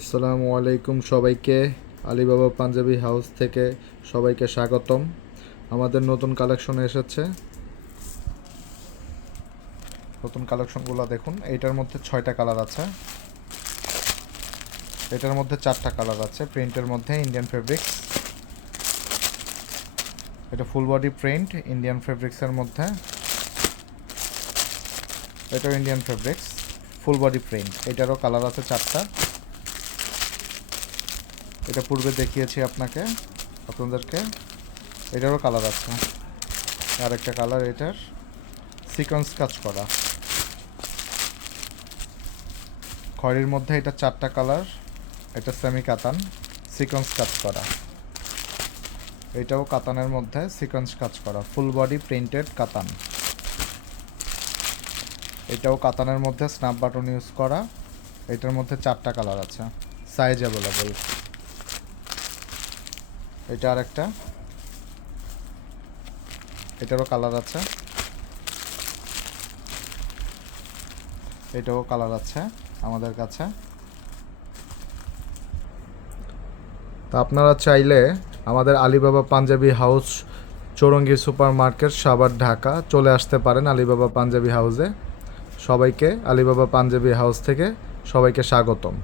আসসালামু আলাইকুম সবাইকে। আলিবাবা পাঞ্জাবি হাউস থেকে সবাইকে স্বাগতম। আমাদের নতুন কালেকশন এসেছে। নতুন কালেকশনগুলো দেখুন। এইটার মধ্যে ছয়টা কালার আছে। এটার মধ্যে চারটা কালার আছে। প্রিন্টের মধ্যে ইন্ডিয়ান ফেব্রিক্স এটা ফুল বডি প্রিন্ট ইন্ডিয়ান ফেব্রিক্সের মধ্যে। এটাও Indian fabrics full body print এটারও কালার আছে চারটা। এটা পূর্বে দেখিয়েছি আপনাকে, আপনাদেরকে। এটারও কালার আছে। আর একটা কালার এটার সিকোয়েন্স কাজ করা। খয়েরির মধ্যে এটা চারটা কালার এটা সেমি কাতান সিকোয়েন্স কাজ করা। এটাও কাতানের মধ্যে সিকোয়েন্স কাজ করা। ফুল বডি প্রিন্টেড কাতান। এটাও কাতানের মধ্যে স্ন্যাপ বাটন ইউজ করা। এটার মধ্যে চারটা কালার আছে। সাইজ অ্যাভেলেবল এটা আর একটা এটারও কালার আছে। এটাও কালার আছে আমাদের কাছে। তা আপনারা চাইলে আমাদের Alibaba Punjabi house Chowrangi super market Savar, Dhaka চলে আসতে পারেন আলিবাবা পাঞ্জাবি হাউসে সবাইকে আলিবাবা পাঞ্জাবি হাউস থেকে সবাইকে স্বাগতম।